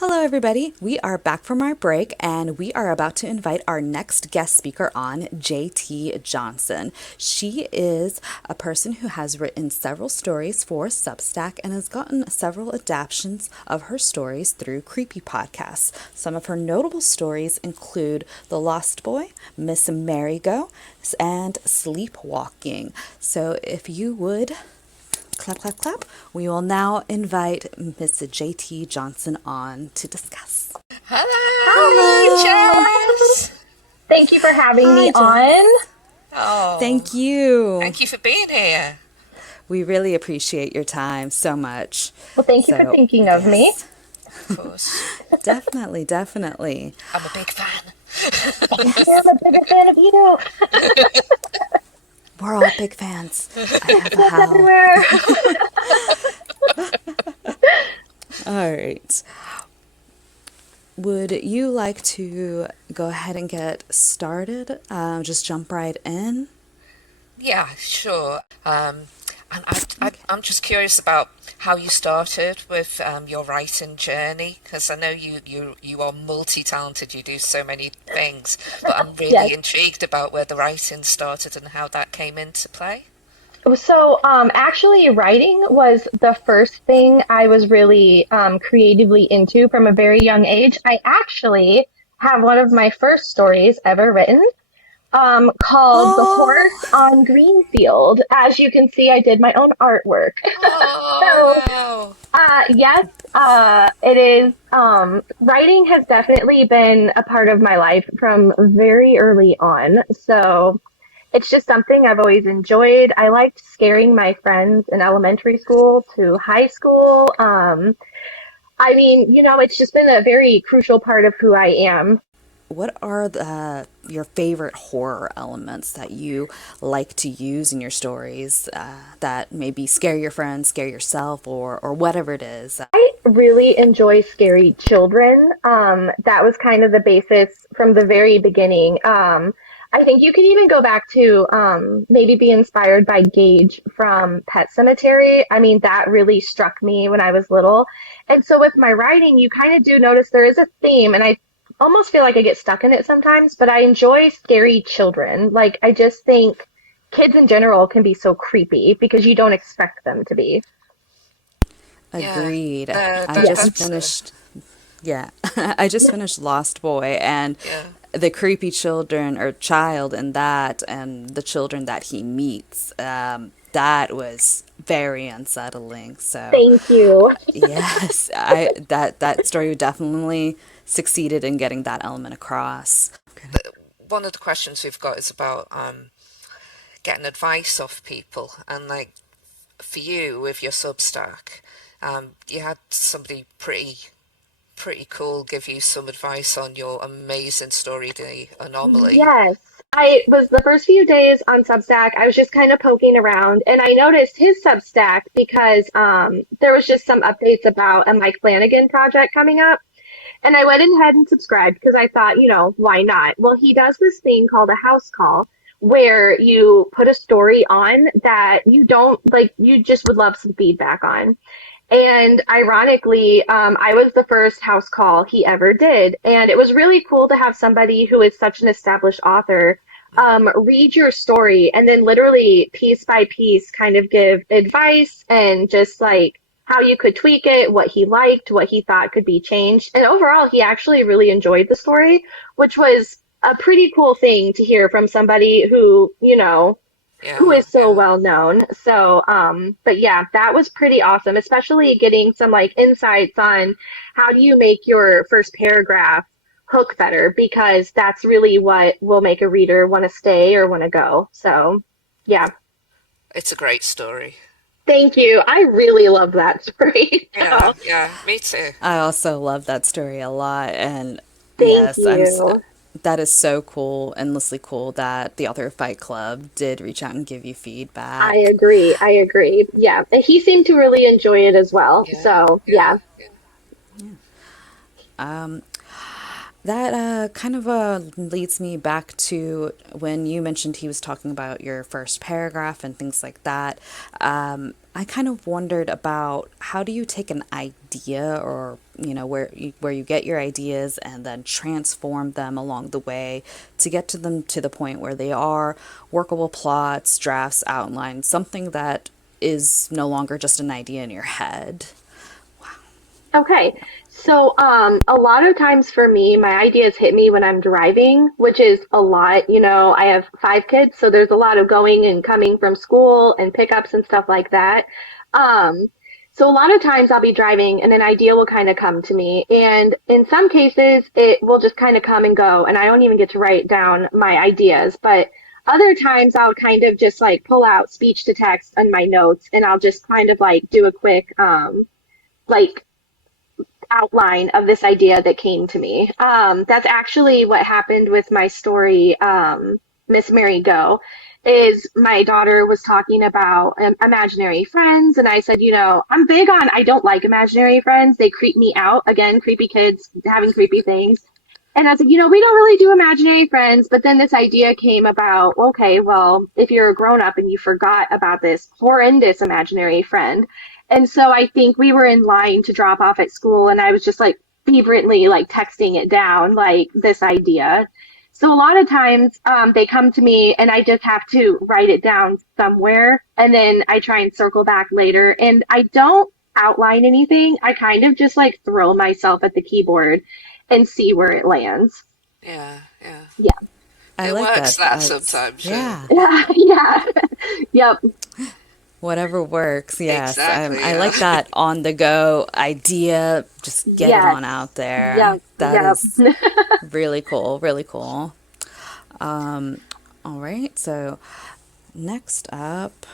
Hello, everybody. We are back from our break and we are about to invite our next guest speaker on, JT Johnson. She is a person who has written several stories for Substack and has gotten several adaptations of her stories through creepy podcasts. Some of her notable stories include The Lost Boy, Miss Marigo, and Sleepwalking. So if you would clap, clap, clap. We will now invite Miss JT Johnson on to discuss. Hello, Hi, Jess. thank you for having Hi, me Jess. on. Oh, Thank you. thank you for being here. We really appreciate your time so much. Well, thank you for So, thinking of me. yes, Of course, definitely, definitely. I'm a big fan. I'm a bigger fan of you. We're all big fans. I have a That's howl. everywhere. All right. Would you like to go ahead and get started? Just jump right in. Yeah, sure. And Okay. I'm just curious about how you started with your writing journey, because I know you are multi-talented. You do so many things, but I'm Yes. really intrigued about where the writing started and how that came into play. Actually, writing was the first thing I was really creatively into from a very young age. I actually have one of my first stories ever written, called The Horse Oh, on Greenfield. As you can see, I did my own artwork. Oh, So, wow. yes, it is. Writing has definitely been a part of my life from very early on. So it's just something I've always enjoyed. I liked scaring my friends in elementary school to high school. It's just been a very crucial part of who I am. what are your favorite horror elements that you like to use in your stories that maybe scare your friends, scare yourself, or whatever it is? I really enjoy scary children. That was kind of the basis from the very beginning. I think you can even go back to maybe be inspired by Gage from Pet Cemetery. I mean, that really struck me when I was little. And so with my writing, you kind of do notice there is a theme, and I almost feel like I get stuck in it sometimes, but I enjoy scary children. Like, I just think kids in general can be so creepy because you don't expect them to be. Yeah, Agreed. I that Yeah. just that's finished, yeah, I just finished Lost Boy, and yeah. the creepy children or child in that, and the children that he meets, that was very unsettling. So, Thank you. yes, that story definitely succeeded in getting that element across. Okay. One of the questions we've got is about getting advice off people, and like for you with your Substack, you had somebody pretty cool give you some advice on your amazing story, the anomaly. Yes. I was the first few days on Substack, I was just kind of poking around and I noticed his Substack because there was just some updates about a Mike Flanagan project coming up. And I went ahead and subscribed because I thought, why not? Well, he does this thing called a house call where you put a story on that you don't like, you just would love some feedback on. And ironically, I was the first house call he ever did. And it was really cool to have somebody who is such an established author read your story and then literally piece by piece kind of give advice and just like how you could tweak it, what he liked, what he thought could be changed. And overall, he actually really enjoyed the story, which was a pretty cool thing to hear from somebody who Yeah, is so yeah. well known. So, but yeah, that was pretty awesome, especially getting some like insights on how do you make your first paragraph hook better, because that's really what will make a reader want to stay or want to go. So, yeah, It's a great story. thank you. I really love that story. Yeah, So, yeah, me too. I also love that story a lot, and thank yes, you. that is so cool, endlessly cool that the author of Fight Club did reach out and give you I feedback. agree. I agree. Yeah. And he seemed to really enjoy it as well. Yeah, So, yeah, yeah. yeah. That kind of leads me back to when you mentioned he was talking about your first paragraph and things like that. I kind of wondered about how do you take an idea or where you get your ideas and then transform them along the way to get to them to the point where they are workable plots, drafts, outlines, something that is no longer just an idea in your head. Okay. So, a lot of times for me, my ideas hit me when I'm driving, which is a lot. I have 5 kids, so there's a lot of going and coming from school and pickups and stuff like that. Um, so a lot of times I'll be driving and an idea will kind of come to me. And in some cases, it will just kind of come and go, and I don't even get to write down my ideas. But other times I'll kind of just like pull out speech to text on my notes and I'll just kind of like do a quick, like outline of this idea that came to me. That's actually what happened with my story, Miss Mary Go. Is my daughter was talking about imaginary friends, and I said, I'm big on I don't like imaginary friends. They creep me out. Again, creepy kids having creepy things. And I was like, we don't really do imaginary friends. But then this idea came about, okay, well, if you're a grown up and you forgot about this horrendous imaginary friend. And so I think we were in line to drop off at school and I was just like fervently like texting it down, like this idea. So a lot of times they come to me and I just have to write it down somewhere and then I try and circle back later. And I don't outline anything. I kind of just like throw myself at the keyboard and see where it lands. Yeah, yeah. Yeah. I It like works that. that It's, sometimes, yeah. yeah. Yeah. Yep. Whatever works, yes. Exactly, I yeah. like that on the go idea. Just get it on Yes. out there. Yep. That Yep. is really cool. Really cool. All right. So next up,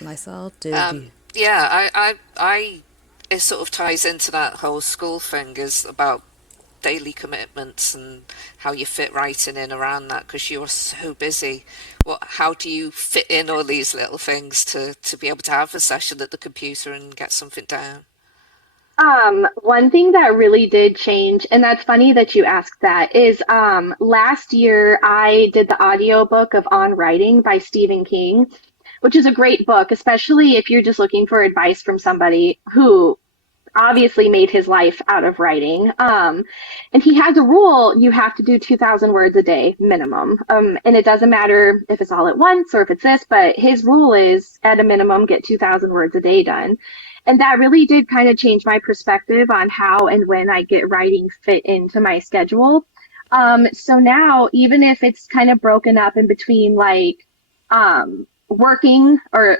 Lysol, did Um, you? yeah, it sort of ties into that whole school thing is about daily commitments and how you fit writing in around that because you're so busy. How do you fit in all these little things to be able to have a session at the computer and get something down? One thing that really did change, and that's funny that you asked that, is last year I did the audiobook of On Writing by Stephen King, which is a great book, especially if you're just looking for advice from somebody who obviously made his life out of writing. And he has a rule you have to do 2,000 words a day minimum. And it doesn't matter if it's all at once or if it's this, but his rule is at a minimum get 2,000 words a day done. And that really did kind of change my perspective on how and when I get writing fit into my schedule. So now, even if it's kind of broken up in between like working or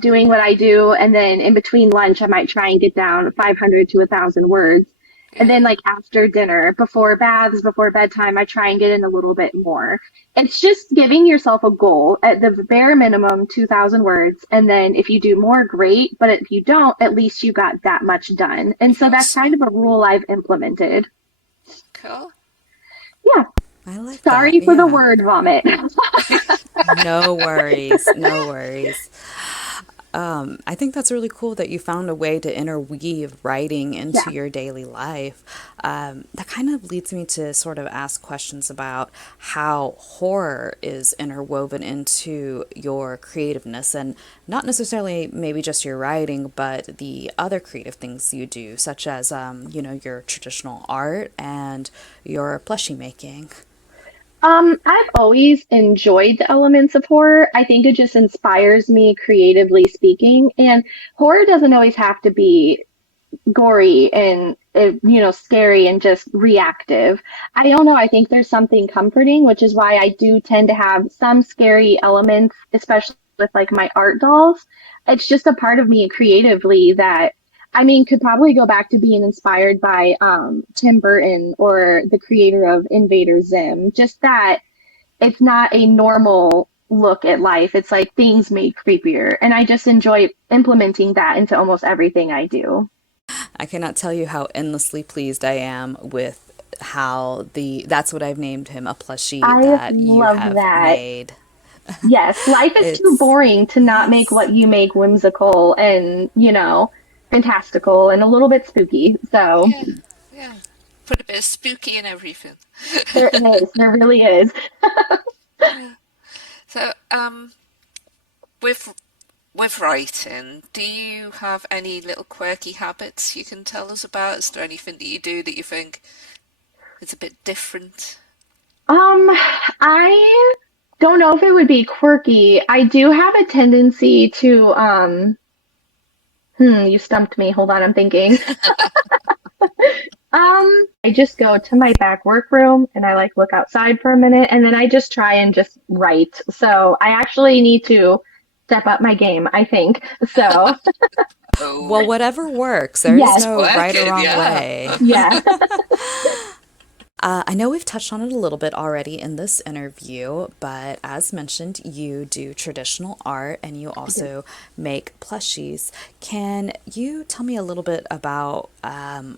doing what I do and then in between lunch I might try and get down 500 to 1,000 words and Yeah. then like after dinner before baths before bedtime I try and get in a little bit more. It's just giving yourself a goal at the bare minimum 2,000 words and then if you do more great but if you don't at least you got that much done, and You so got that's kind some. of a rule I've implemented. Cool. Yeah. I like that. Sorry for the Yeah. word vomit. No worries. No worries. I think that's really cool that you found a way to interweave writing Yeah. into your daily life. That kind of leads me to sort of ask questions about how horror is interwoven into your creativeness and not necessarily maybe just your writing, but the other creative things you do, such as, your traditional art and your plushie making. I've always enjoyed the elements of horror. I think it just inspires me creatively speaking. And horror doesn't always have to be gory and, scary and just reactive. I don't know. I think there's something comforting, which is why I do tend to have some scary elements, especially with like my art dolls. It's just a part of me creatively that I mean, could probably go back to being inspired by Tim Burton or the creator of Invader Zim. Just that it's not a normal look at life. It's like things made creepier. And I just enjoy implementing that into almost everything I do. I cannot tell you how endlessly pleased I am with how that's what I've named him, a plushie I that you love have that. made. Yes, life is too It's boring to not make yes. what you make whimsical and, fantastical and a little bit spooky. So, Yeah. Yeah. Put a bit of spooky in everything. There is. There really is. Yeah. So, with writing, do you have any little quirky habits you can tell us about? Is there anything that you do that you think is a bit different? I don't know if it would be quirky. I do have a tendency to, you stumped me. Hold on, I'm thinking. I just go to my back work room and I like look outside for a minute and then I just try and just write. So I actually need to step up my game, I think. So, Well, Oh, whatever works. There is yes, it's no right or working, wrong yeah. way. yeah. I know we've touched on it a little bit already in this interview, but as mentioned, you do traditional art and you also make plushies. Can you tell me a little bit about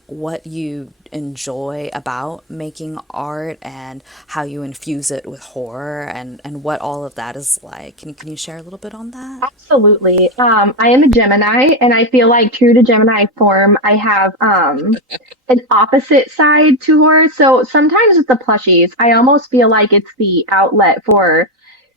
what you enjoy about making art and how you infuse it with horror and what all of that is like? Can you share a little bit on that? Absolutely. I am a Gemini, and I feel like true to Gemini form, I have an opposite side to horror. So sometimes with the plushies, I almost feel like it's the outlet for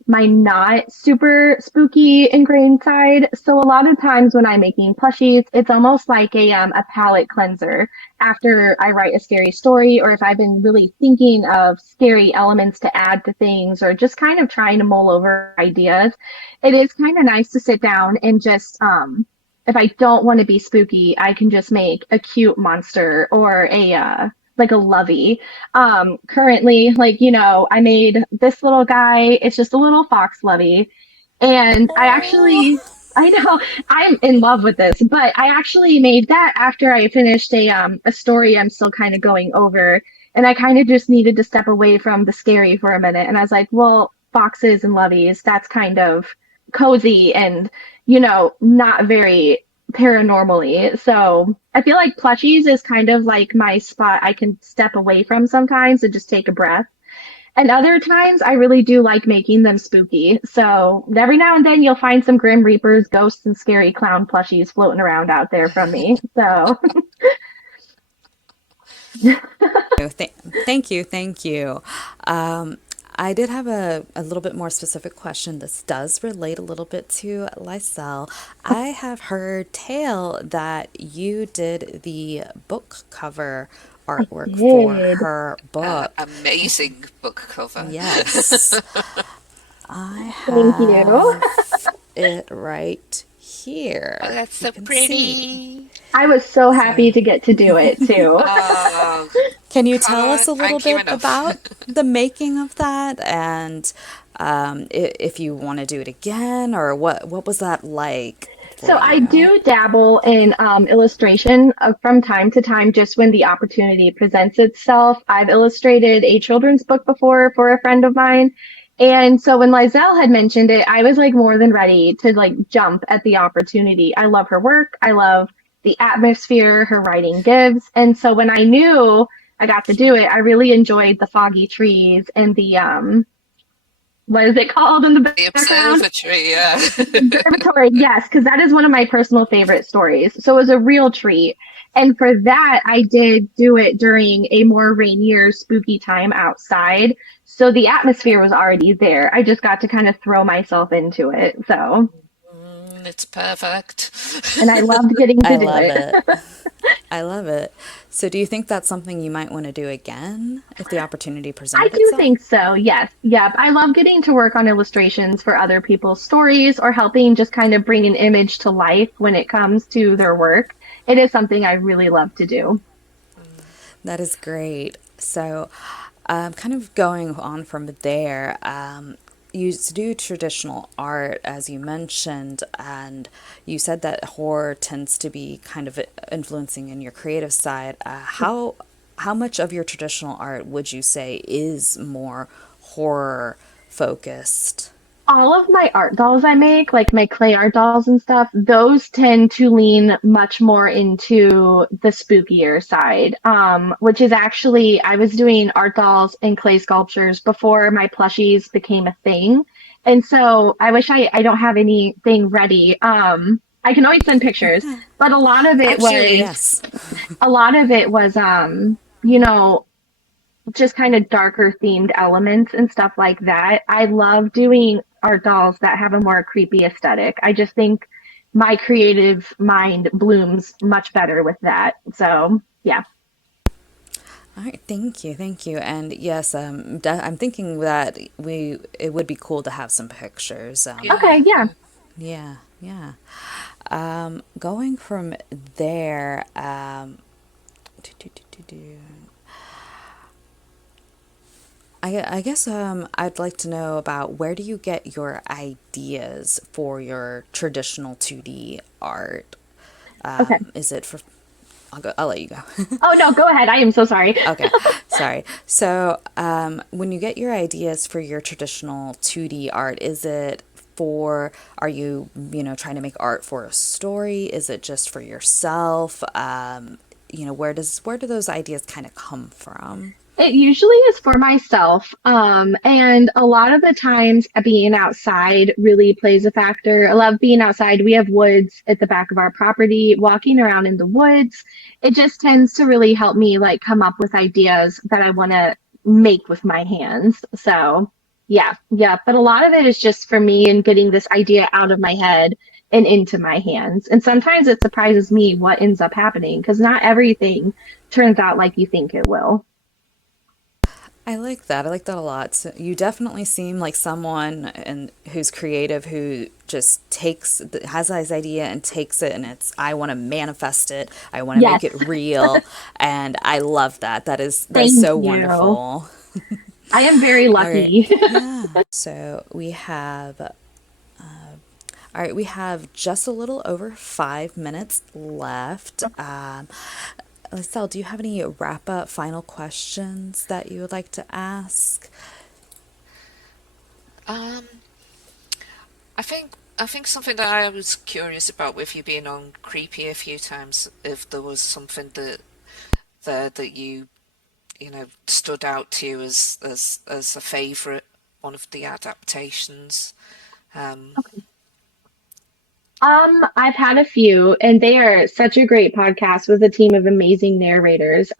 my not super spooky ingrained side. So a lot of times when I'm making plushies, it's almost like a palate cleanser after I write a scary story, or if I've been really thinking of scary elements to add to things, or just kind of trying to mull over ideas. It is kind of nice to sit down and just if I don't want to be spooky, I can just make a cute monster or a like a lovey. Currently, like, I made this little guy. It's just a little fox lovey. And Oh. I know, I'm in love with this, but I actually made that after I finished a story I'm still kind of going over. And I kind of just needed to step away from the scary for a minute. And I was like, well, foxes and loveys, that's kind of cozy and, not very paranormally. So I feel like plushies is kind of like my spot I can step away from sometimes and just take a breath. And other times I really do like making them spooky. So every now and then you'll find some Grim Reapers, ghosts, and scary clown plushies floating around out there from me. So Th- Thank you, thank you. Um, I did have a little bit more specific question. This does relate a little bit to Lysel. I have heard tale that you did the book cover artwork for did. her book. Amazing book cover. Yes, I Thank you. have it right Oh, here. that's You so can see. pretty. I was so So, happy to get to do it too. Oh, can you tell us can't a little thank you bit enough. about the making of that and if you want to do it again or what was that like for So I you? do dabble in illustration from time to time, just when the opportunity presents itself. I've illustrated a children's book before for a friend of mine. And so when Lizelle had mentioned it, I was like more than ready to like jump at the opportunity. I love her work. I love the atmosphere her writing gives. And so when I knew I got to do it, I really enjoyed the foggy trees and the what is it called in the The background? observatory, yeah. Observatory, yes, because that is one of my personal favorite stories. So it was a real treat. And for that, I did do it during a more rainier, spooky time outside. So the atmosphere was already there. I just got to kind of throw myself into it. So, It's perfect. and I loved getting I to do love it. it. I love it. So do you think that's something you might want to do again if the opportunity I presented do itself? think so. Yes. Yep. I love getting to work on illustrations for other people's stories or helping just kind of bring an image to life when it comes to their work. It is something I really love to do. That is great. So, kind of going on from there, you do traditional art, as you mentioned, and you said that horror tends to be kind of influencing in your creative side. How much of your traditional art would you say is more horror focused? All of my art dolls I make, like my clay art dolls and stuff, those tend to lean much more into the spookier side. Which is actually, I was doing art dolls and clay sculptures before my plushies became a thing. And so I wish I don't have anything ready. I can always send pictures, but Actually, yes. a lot of it was you know, just kind of darker themed elements and stuff like that. I love doing art dolls that have a more creepy aesthetic. I just think my creative mind blooms much better with that. So, yeah. All right, thank you. And yes, I'm thinking that it would be cool to have some pictures. Okay, Yeah, yeah. yeah. Yeah, yeah. Going from there, do, do, do, do, do. I guess I'd like to know about where do you get your ideas for your traditional 2D art? Okay. Is it for? I'll let you go. Oh, no, go ahead. I am so sorry. Okay, sorry. So, when you get your ideas for your traditional 2D art, is it for, are you, trying to make art for a story? Is it just for yourself? Where do those ideas kind of come from? It usually is for myself. And a lot of the times being outside really plays a factor. I love being outside. We have woods at the back of our property, walking around in the woods. It just tends to really help me like come up with ideas that I want to make with my hands. So yeah, yeah. But a lot of it is just for me and getting this idea out of my head and into my hands. And sometimes it surprises me what ends up happening because not everything turns out like you think it will. I like that. I like that a lot. So you definitely seem like someone who's creative, who just has this idea and takes it, and I want to manifest it. I want to Yes. make it real, and I love that. That is Thank so you. wonderful. I am very All right. lucky. Yeah. So all right, we have just a little over 5 minutes left. Lysel, do you have any wrap up final questions that you would like to ask? Um, I think something that I was curious about with you being on Creepy a few times, if there was something that you stood out to you as a favourite, one of the adaptations. Um, I've had a few, and they are such a great podcast with a team of amazing narrators.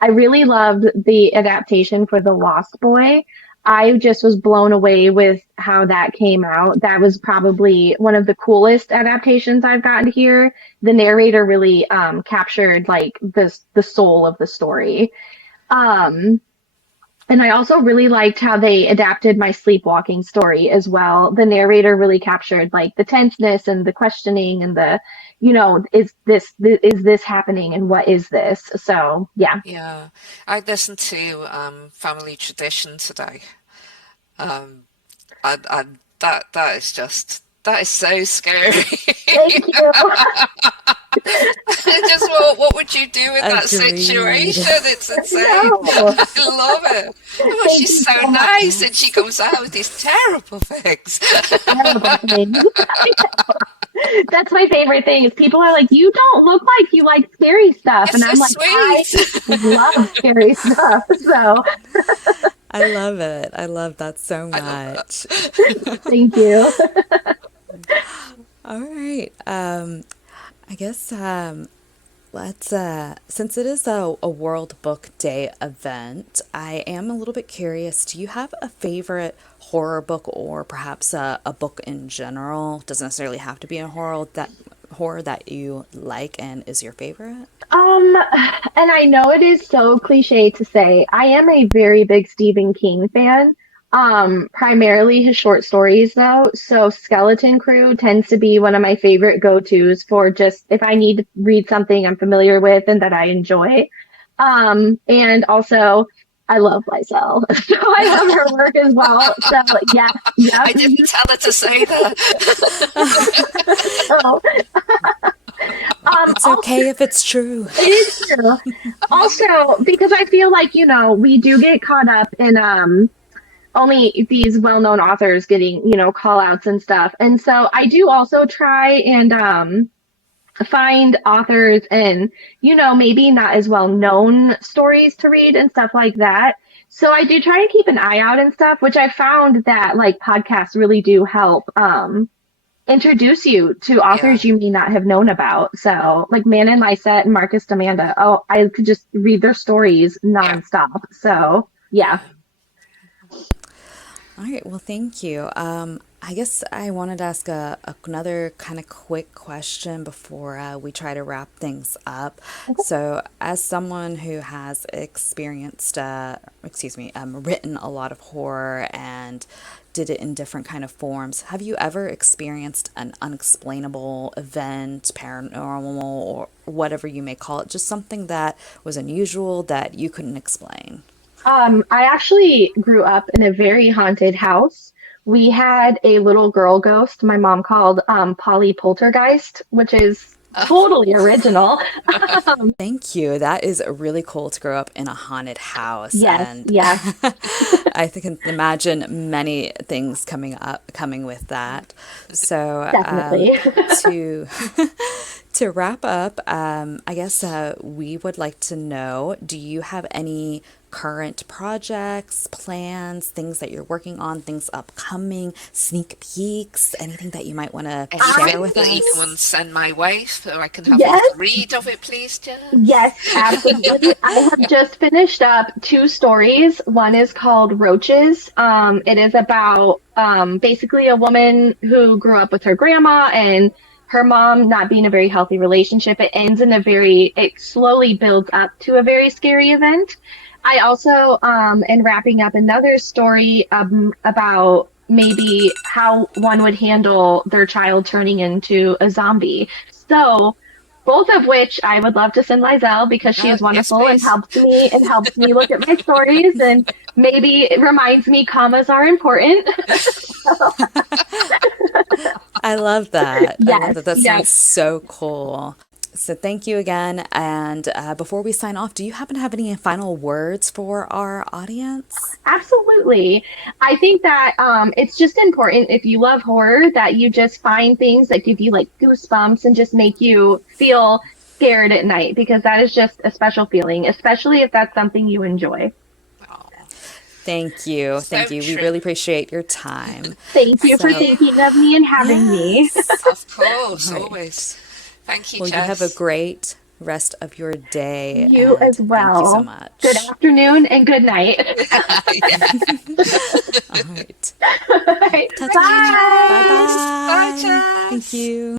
I really loved the adaptation for The Lost Boy. I just was blown away with how that came out. That was probably one of the coolest adaptations I've gotten to hear. The narrator really captured like the soul of the story. Um, And I also really liked how they adapted my sleepwalking story as well. The narrator really captured like the tenseness and the questioning and is this happening and what is this? So yeah. yeah, I listened to Family Tradition today. Um, and that is so scary. Thank you. Just what would you do in that Agreed. situation? It's insane. No. I love it. Oh, Thank she's you so so much. nice, and she comes out with these terrible things. Terrible thing. That's my favorite thing is people are like, you don't look like you like scary stuff. You're And so I'm like, I sweet. love scary stuff. So I love it. I love that so I love that. much. thank you. All right. I guess let's since it is a World Book Day event, I am a little bit curious. Do you have a favorite horror book, or perhaps a book in general? Doesn't necessarily have to be a horror that you like and is your favorite. Um, and I know it is so cliche to say, I am a very big Stephen King fan. Primarily his short stories though. So Skeleton Crew tends to be one of my favorite go-tos for just if I need to read something I'm familiar with and that I enjoy. And also I love Lysel. So I love her work as well. So yes, yep. I didn't tell her to say that. So, It's also okay if it's true. it is true. Also, because I feel like, we do get caught up in only these well-known authors getting, call outs and stuff. And so I do also try and find authors and, maybe not as well-known stories to read and stuff like that. So I do try and keep an eye out and stuff, which I found that like podcasts really do help. introduce you to Yeah, authors you may not have known about. So, like Manon Lysette and Marcus Demanda. Oh, I could just read their stories yeah, nonstop. So, yeah. yeah. All right, well, thank you. I guess I wanted to ask another kind of quick question before we try to wrap things up. So, as someone who has experienced, written a lot of horror and did it in different kind of forms, have you ever experienced an unexplainable event, paranormal, or whatever you may call it, just something that was unusual that you couldn't explain? I actually grew up in a very haunted house. We had a little girl ghost my mom called Polly Poltergeist, which is totally original. Thank you. That is really cool to grow up in a haunted house, Yes, and yes, I can imagine many things coming with that. So, definitely. to to wrap up, I guess we would like to know: do you have any current projects, plans, things that you're working on, things upcoming, sneak peeks, anything that you might want to share Anything with that you can us? send my way so I can have a Yes, little read of it, please, yes, Jess? absolutely. I have just finished up two stories. One is called Roaches. It is about basically a woman who grew up with her grandma and her mom not being a very healthy relationship. It ends in a very, it slowly builds up to a very scary event. I also am wrapping up another story about maybe how one would handle their child turning into a zombie. So, both of which I would love to send Lizelle because she is Yes, wonderful please. and helps me look at my stories and maybe it reminds me commas are important. I love that. I love Yes, that. That yeah, sounds so cool. So thank you again. And before we sign off, do you happen to have any final words for our audience? absolutely. I think that it's just important if you love horror that you just find things that give you like goosebumps and just make you feel scared at night because that is just a special feeling, especially if that's something you enjoy. Oh, Thank you. so Thank you. We true. really appreciate your time. Thank you Thank for So, you. thinking of me and having me. yes. Of All course, right. always. Thank you, Well, you have a Jess. great rest of your day You and as thank you so well. Good much. afternoon and good night. Yeah. All right. Bye. Talk to Thank you, you. Bye Jess. Bye. Bye, bye. Thank Jess. you.